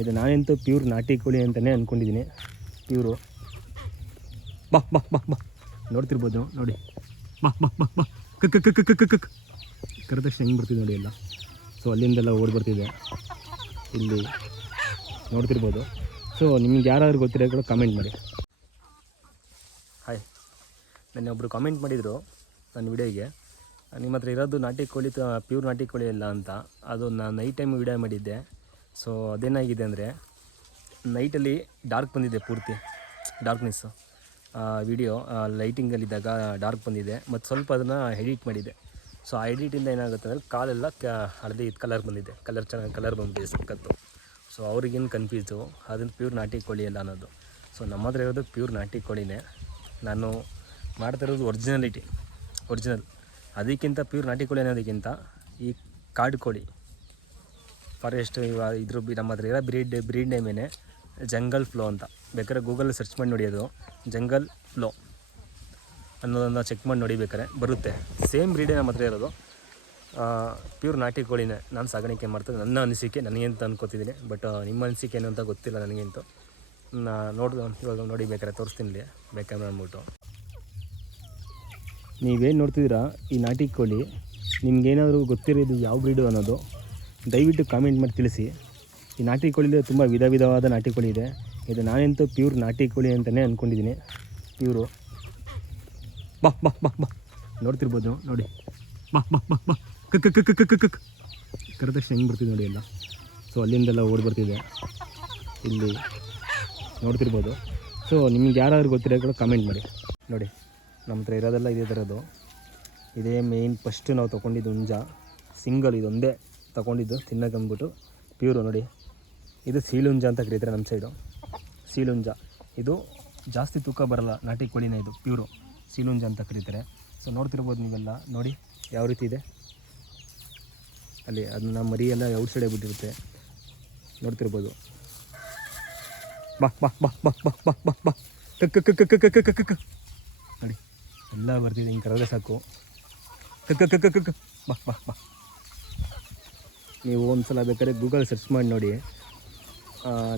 ಇದು ನಾನಂತೂ ಪ್ಯೂರ್ ನಾಟಿ ಕೋಳಿ ಅಂತಲೇ ಅಂದ್ಕೊಂಡಿದ್ದೀನಿ ಪ್ಯೂರು ಬಾ ಬಾ ಬಾ ಬಾ. ನೋಡ್ತಿರ್ಬೋದು, ನೋಡಿ. ಬಾ ಬಾ ಬಾ ಬಾ. ಕಕ್ ಕಕ್ ಕಕ್ ಕಕ್ ಕಕ್ ಕರೆದ ತಕ್ಷಣ ಹೆಂಗೆ ಬರ್ತಿದೆ ನೋಡಿ ಎಲ್ಲ. ಸೊ ಅಲ್ಲಿಂದೆಲ್ಲ ಓಡಿ ಬರ್ತಿದೆ. ಇಲ್ಲಿ ನೋಡ್ತಿರ್ಬೋದು. ಸೊ ನಿಮ್ಗೆ ಯಾರಾದರೂ ಗೊತ್ತಿರೋ ಕೂಡ ಕಾಮೆಂಟ್ ಮಾಡಿ. ಹಾಯ್ ನನ್ನ ಒಬ್ಬರು ಕಾಮೆಂಟ್ ಮಾಡಿದರು ನನ್ನ ವಿಡಿಯೋಗೆ. ನಿಮ್ಮ ಹತ್ರ ಇರೋದು ನಾಟಿ ಕೋಳಿ ಪ್ಯೂರ್ ನಾಟಿ ಕೋಳಿ ಇಲ್ಲ ಅಂತ. ಅದು ನಾನು ನೈಟ್ ಟೈಮ್ ವಿಡಿಯೋ ಮಾಡಿದ್ದೆ. ಸೊ ಅದೇನಾಗಿದೆ ಅಂದರೆ ನೈಟಲ್ಲಿ ಡಾರ್ಕ್ ಬಂದಿದೆ ಪೂರ್ತಿ ಡಾರ್ಕ್ನೆಸ್ಸು ವಿಡಿಯೋ ಲೈಟಿಂಗಲ್ಲಿದ್ದಾಗ ಡಾರ್ಕ್ ಬಂದಿದೆ, ಮತ್ತು ಸ್ವಲ್ಪ ಅದನ್ನು ಎಡಿಟ್ ಮಾಡಿದೆ. ಸೊ ಆ ಎಡಿಟಿಂದ ಏನಾಗುತ್ತೆ ಅಂದರೆ, ಕಾಲೆಲ್ಲ ಕ, ಹಳದಿ ಕಲರ್ ಬಂದಿದೆ ಕಲರ್ ಚೆನ್ನಾಗಿ ಕಲರ್ ಬಂದಿದೆ ಸಖತ್ತು. ಸೊ ಅವ್ರಿಗೇನು ಕನ್ಫ್ಯೂಸು ಅದನ್ನು ಪ್ಯೂರ್ ನಾಟಿ ಕೋಳಿ ಅಲ್ಲ ಅನ್ನೋದು. ಸೊ ನಮ್ಮ ಹತ್ರ ಇರೋದು ಪ್ಯೂರ್ ನಾಟಿ ಕೋಳಿನೇ. ನಾನು ಮಾಡ್ತಾ ಇರೋದು ಒರಿಜಿನಲಿಟಿ ಒರಿಜಿನಲ್ ಅದಕ್ಕಿಂತ ಪ್ಯೂರ್ ನಾಟಿ ಕೋಳಿ ಅನ್ನೋದಕ್ಕಿಂತ ಈ ಕಾಡು ಕೋಳಿ ಫಾರೆಸ್ಟ್ ಇದ್ರ ನಮ್ಮ ಹತ್ರ ಇರೋ ಬ್ರೀಡ್ ಬ್ರೀಡ್ ನೇಮೇನೆ ಜಂಗಲ್ ಫ್ಲೋ ಅಂತ. ಬೇಕಾದ್ರೆ ಗೂಗಲ್ ಸರ್ಚ್ ಮಾಡಿ ನೋಡಿ ಅದು. ಜಂಗಲ್ ಫ್ಲೋ ಅನ್ನೋದನ್ನು ಚೆಕ್ ಮಾಡಿ ನೋಡಿ ಬೇಕಾರೆ ಬರುತ್ತೆ. ಸೇಮ್ ಬ್ರೀಡೇ ನಮ್ಮ ಹತ್ರ ಇರೋದು. ಪ್ಯೂರ್ ನಾಟಿ ಕೋಳಿನೇ. ನಾನು ಸಾಗಾಣಿಕೆ ಮಾಡ್ತೀನಿ ನನ್ನ ಅನಿಸಿಕೆ ನನಗೆ ಅಂತ ಅನ್ಕೋತಿದ್ದೀನಿ. ಬಟ್ ನಿಮ್ಮ ಅನಿಸಿಕೆ ಏನು ಅಂತ ಗೊತ್ತಿಲ್ಲ ನನಗಂತೂ. ನೋಡ್ ಇವಾಗ ನೋಡಿ ಬೇಕಾದ್ರೆ ತೋರಿಸ್ತೀನಿ ಬೇಕಾದ್ರೆ ಅಂದ್ಬಿಟ್ಟು ನೀವೇನು ನೋಡ್ತಿದ್ದೀರಾ ಈ ನಾಟಿ ಕೋಳಿ? ನಿಮ್ಗೇನಾದರೂ ಗೊತ್ತಿರೋದು ಯಾವ ಬ್ರೀಡು ಅನ್ನೋದು? ದಯವಿಟ್ಟು ಕಾಮೆಂಟ್ ಮಾಡಿ ತಿಳಿಸಿ. ಈ ನಾಟಿ ಕೋಳಿಲಿ ತುಂಬ ವಿಧ ವಿಧವಾದ ನಾಟಿ ಕೋಳಿ ಇದೆ. ಇದು ನಾನಂತೂ ಪ್ಯೂರ್ ನಾಟಿ ಕೋಳಿ ಅಂತಲೇ ಅಂದ್ಕೊಂಡಿದ್ದೀನಿ ಪ್ಯೂರು ಬಾ ಬಾ ಬಾ ಬಾ. ನೋಡ್ತಿರ್ಬೋದು, ನೋಡಿ. ಬಾ ಬಾ ಬಾ ಬಾ. ಕಕ್ ಕಕ್ ಕಕ್ ಕಕ್ ಕಕ್ ಕರೆದ ತಕ್ಷಣ ಹೆಂಗೆ ಬರ್ತಿದೆ ನೋಡಿ ಎಲ್ಲ. ಸೊ ಅಲ್ಲಿಂದೆಲ್ಲ ಓಡಿ ಬರ್ತಿದೆ. ಇಲ್ಲಿ ನೋಡ್ತಿರ್ಬೋದು. ಸೊ ನಿಮ್ಗೆ ಯಾರಾದ್ರೂ ಗೊತ್ತಿರೋ ಕೂಡ ಕಾಮೆಂಟ್ ಮಾಡಿ. ನೋಡಿ, ನಮ್ಮ ಹತ್ರ ಇರೋದೆಲ್ಲ ಇದೇ ಥರದ್ದು. ಇದೇ ಮೇಯ್ನ್ ಫಸ್ಟು ನಾವು ತೊಗೊಂಡಿದ್ದು ಹುಂಜ. ಸಿಂಗಲ್ ಇದೊಂದೇ. ತೊಗೊಂಡಿದ್ದು ತಿನ್ನೋಕೆ ಅಂದ್ಬಿಟ್ಟು ಪ್ಯೂರು ನೋಡಿ ಇದು ಸೀಲುಂಜ ಅಂತ ಕರೀತಾರೆ ನಮ್ಮ ಸೈಡು ಸೀಲುಂಜ ಇದು ಜಾಸ್ತಿ ತೂಕ ಬರಲ್ಲ ನಾಟಿ ಕೋಳಿನ ಇದು ಪ್ಯೂರು ಸೀಲುಂಜ ಅಂತ ಕರೀತಾರೆ ಸೊ ನೋಡ್ತಿರ್ಬೋದು ನೀವೆಲ್ಲ ನೋಡಿ ಯಾವ ರೀತಿ ಇದೆ ಅಲ್ಲಿ ಅದನ್ನ ಮರಿ ಎಲ್ಲ ಔಟ್ ಬಿಟ್ಟಿರುತ್ತೆ ನೋಡ್ತಿರ್ಬೋದು ಬಾ ಬಾ ಬಾ ಬಾ ಬಾ ಬಾ ಬಾ ಬಾ ಕಕ್ಕ ಕಕ್ಕ ಕಕ್ಕ ಕಕ್ಕ ಕಕ್ ಕಕ್ ನೋಡಿ ಎಲ್ಲ ಬರ್ತಿದೆ ಹಿಂಗೆ ಕರೆದ್ರೆ ಸಾಕು ಕಕ್ಕ ಕಕ್ಕ ಕಕ್ ಕಕ್ ಬಾ ಬಾ ಬಾ ನೀವು ಒಂದು ಸಲ ಬೇಕಾದ್ರೆ ಗೂಗಲ್ ಸರ್ಚ್ ಮಾಡಿ ನೋಡಿ.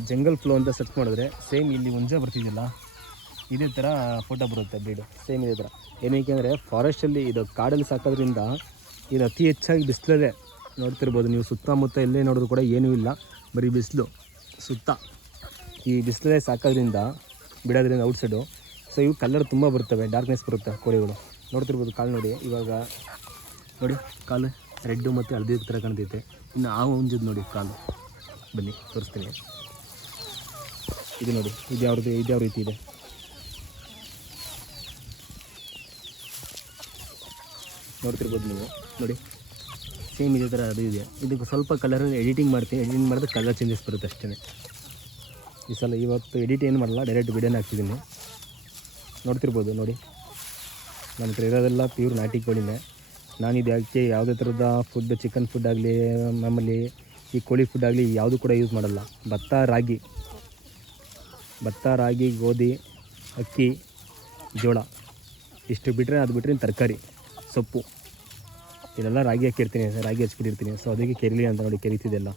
ಜಂಗಲ್ ಫ್ಲೋ ಅಂತ ಸರ್ಚ್ ಮಾಡಿದ್ರೆ ಸೇಮ್ ಇಲ್ಲಿ ಹುಂಜ ಬರ್ತಿದ್ದಿಲ್ಲ. ಇದೇ ಥರ ಫೋಟೋ ಬರುತ್ತೆ ಬ್ರೀಡು ಸೇಮ್ ಇದೇ ಥರ ಏನಕ್ಕೆ ಅಂದರೆ ಫಾರೆಸ್ಟಲ್ಲಿ ಇದು ಕಾಡಲ್ಲಿ ಸಾಕೋದ್ರಿಂದ ಇದು ಅತಿ ಹೆಚ್ಚಾಗಿ ಬಿಸಿಲಲ್ಲೇ ನೋಡ್ತಿರ್ಬೋದು. ನೀವು ಸುತ್ತಮುತ್ತ ಎಲ್ಲೇ ನೋಡಿದ್ರು ಕೂಡ ಏನೂ ಇಲ್ಲ. ಬರೀ ಬಿಸಿಲು, ಸುತ್ತ. ಈ ಬಿಸಿಲೇ ಸಾಕೋದ್ರಿಂದ, ಬಿಡೋದ್ರಿಂದ ಔಟ್ಸೈಡು ಸೊ ಇವು ಕಲರ್ ತುಂಬ ಬರ್ತವೆ. ಡಾರ್ಕ್ನೆಸ್ ಬರುತ್ತೆ ಕೋಳಿಗಳು. ನೋಡ್ತಿರ್ಬೋದು ಕಾಲು ನೋಡಿ. ಇವಾಗ ನೋಡಿ ಕಾಲು. ರೆಡ್ಡು ಮತ್ತು ಹಳದಿ ಥರ ಕಾಣ್ತೈತೆ. ಇನ್ನು ಆ ಹುಂಜದ್ದು ನೋಡಿ ಕಾಲು. ಬನ್ನಿ, ತೋರಿಸ್ತೀನಿ. ಇದು ನೋಡಿ, ಇದು ಯಾವ ರೀತಿ ಇದು ಯಾವ ರೀತಿ ಇದೆ? ನೋಡ್ತಿರ್ಬೋದು ನೀವು. ನೋಡಿ, ಸೇಮ್ ಇದೇ ಥರ ಅದು ಇದೆ. ಇದಕ್ಕೆ ಸ್ವಲ್ಪ ಕಲರ್ ಎಡಿಟಿಂಗ್ ಮಾಡ್ತೀನಿ. ಎಡಿಟಿಂಗ್ ಮಾಡಿದ್ರೆ ಕಲರ್ ಚೇಂಜಸ್ ಬರುತ್ತೆ ಅಷ್ಟೇ ಈ ಸಲ ಇವತ್ತು ಎಡಿಟ್ ಏನು ಮಾಡಲ್ಲ ಡೈರೆಕ್ಟ್ ವಿಡಿಯೋನೇ ಹಾಕ್ತಿದ್ದೀನಿ. ನೋಡ್ತಿರ್ಬೋದು, ನೋಡಿ. ನಮ್ಮ ಇರೋದೆಲ್ಲ ಪ್ಯೂರ್ ನಾಟಿ ಕೋಳಿನೇ. ನಾನು ಇದು ಯಾಕೆ ಯಾವುದೇ ಥರದ ಫುಡ್ ಚಿಕನ್ ಫುಡ್ ಆಗಲಿ, ನಮ್ಮಲ್ಲಿ ಈ ಕೋಳಿ ಫುಡ್ ಆಗಲಿ ಯಾವುದು ಕೂಡ ಯೂಸ್ ಮಾಡಲ್ಲ. ಭತ್ತ, ರಾಗಿ. ಭತ್ತ, ರಾಗಿ, ಗೋಧಿ, ಅಕ್ಕಿ, ಜೋಳ. ಇಷ್ಟು ಬಿಟ್ಟರೆ ಅದು ಬಿಟ್ಟರೆ ತರಕಾರಿ, ಸೊಪ್ಪು. ಇದೆಲ್ಲ ರಾಗಿ ಹಾಕಿರ್ತೀನಿ, ರಾಗಿ ಹಚ್ಕೊಂಡಿರ್ತೀನಿ ಸೊ ಅದಕ್ಕೆ ಕೆರಿಲಿ ಅಂತ ನೋಡಿ ಕೆರಿತಿದೆಲ್ಲ.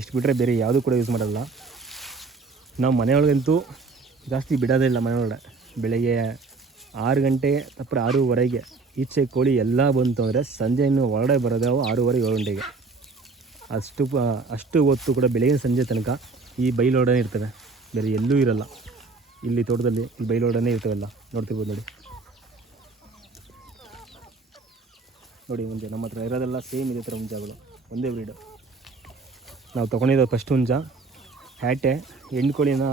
ಇಷ್ಟು ಬಿಟ್ಟರೆ ಬೇರೆ ಯಾವುದು ಕೂಡ ಯೂಸ್ ಮಾಡಲ್ಲ. ನಾವು ಮನೆಯೊಳಗಂತೂ ಜಾಸ್ತಿ ಬಿಡೋದೇ ಇಲ್ಲ ಮನೆಯೊಳಗಡೆ. ಬೆಳಗ್ಗೆ ಆರು ಗಂಟೆ ತಪ್ಪರೆ ಆರೂವರೆಗೆ ಈಚೆ ಕೋಳಿ ಎಲ್ಲ ಬಂತು ಅಂದರೆ ಸಂಜೆ ಇನ್ನು ಹೊರಗಡೆ ಬರೋದಾವು ಆರೂವರೆ ಏಳು ಗಂಟೆಗೆ. ಅಷ್ಟು ಅಷ್ಟು ಹೊತ್ತು ಕೂಡ ಬೆಳಗಿನ ಸಂಜೆ ತನಕ ಈ ಬೈಲೋಡನೆ ಇರ್ತವೆ. ಬೇರೆ ಎಲ್ಲೂ ಇರಲ್ಲ. ಇಲ್ಲಿ ತೋಟದಲ್ಲಿ ಈ ಬೈಲೋಡನೆ ಇರ್ತವೆಲ್ಲ. ನೋಡ್ತಿರ್ಬೋದು ನೋಡಿ. ನೋಡಿ ಮುಂಜೆ ನಮ್ಮ ಹತ್ರ ಇರೋದೆಲ್ಲ ಸೇಮ್ ಇದೆ ಥರ ಮುಂಜಾಗಳು ಒಂದೇ ಬ್ರೀಡು ನಾವು ತೊಗೊಂಡಿದ್ದು ಫಸ್ಟ್ ಹುಂಜ. ಹ್ಯಾಟೆ, ಹೆಣ್ಣು ಕೋಳಿನ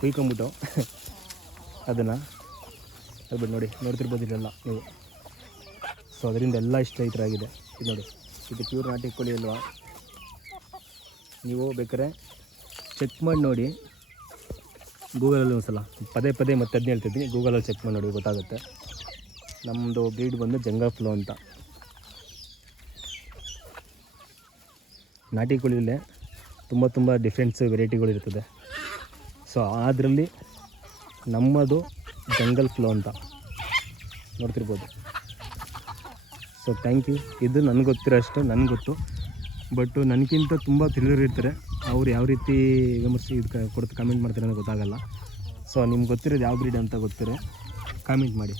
ಕುಯ್ಕೊಂಬಿಟ್ಟು ಅದನ್ನು ಅದು ನೋಡಿ ನೋಡ್ತಿರ್ಬೋದು ಇದೆಲ್ಲ ನೀವು. ಸೊ ಅದರಿಂದ ಎಲ್ಲ ಇಷ್ಟ ಈ ಥರ ಆಗಿದೆ ಇದು ನೋಡಿ, ಇದು ಪ್ಯೂರ್ ನಾಟಿ ಕೋಳಿ ಅಲ್ವಾ? ನೀವು ಬೇಕಾದ್ರೆ ಚೆಕ್ ಮಾಡಿ ನೋಡಿ. ಗೂಗಲಲ್ಲಿ ಒಂದು ಸಲ ಪದೇ ಪದೇ ಮತ್ತೆ ಅದನ್ನ ಹೇಳ್ತಿದ್ದೀನಿ. ಗೂಗಲಲ್ಲಿ ಚೆಕ್ ಮಾಡಿ ನೋಡಿ, ಗೊತ್ತಾಗುತ್ತೆ. ನಮ್ಮದು ಬ್ರೀಡ್ ಬಂದು ಜಂಗಲ್ ಫ್ಲೋ ಅಂತ. ನಾಟಿ ಕೋಳಿಯಲ್ಲೇ ತುಂಬ ತುಂಬ ಡಿಫ್ರೆನ್ಸ್ ವೆರೈಟಿಗಳು ಇರ್ತದೆ ಸೊ ಅದರಲ್ಲಿ ನಮ್ಮದು ಜಂಗಲ್ ಫ್ಲೋ ಅಂತ ನೋಡ್ತಿರ್ಬೋದು. ಸೊ ಥ್ಯಾಂಕ್ ಯು ಇದು ನನಗೆ ಗೊತ್ತಿರೋ ಅಷ್ಟು, ನನಗೆ ಗೊತ್ತು. ಬಟ್ ನನಗಿಂತ ತುಂಬ ಥ್ರಿಲ್ಲರ್ ಇರ್ತಾರೆ. ಅವ್ರು ಯಾವ ರೀತಿ ವಿಮರ್ಶೆ ಇದು ಕೊಡ್ತು ಕಮೆಂಟ್ ಮಾಡ್ತಾರೆ ಅನ್ನೋದು ಗೊತ್ತಾಗಲ್ಲ. ಸೊ ನಿಮ್ಗೆ ಗೊತ್ತಿರೋದು ಯಾವ ಬ್ರೀಡ್ ಅಂತ ಗೊತ್ತಿರೋ ಕಾಮೆಂಟ್ ಮಾಡಿ.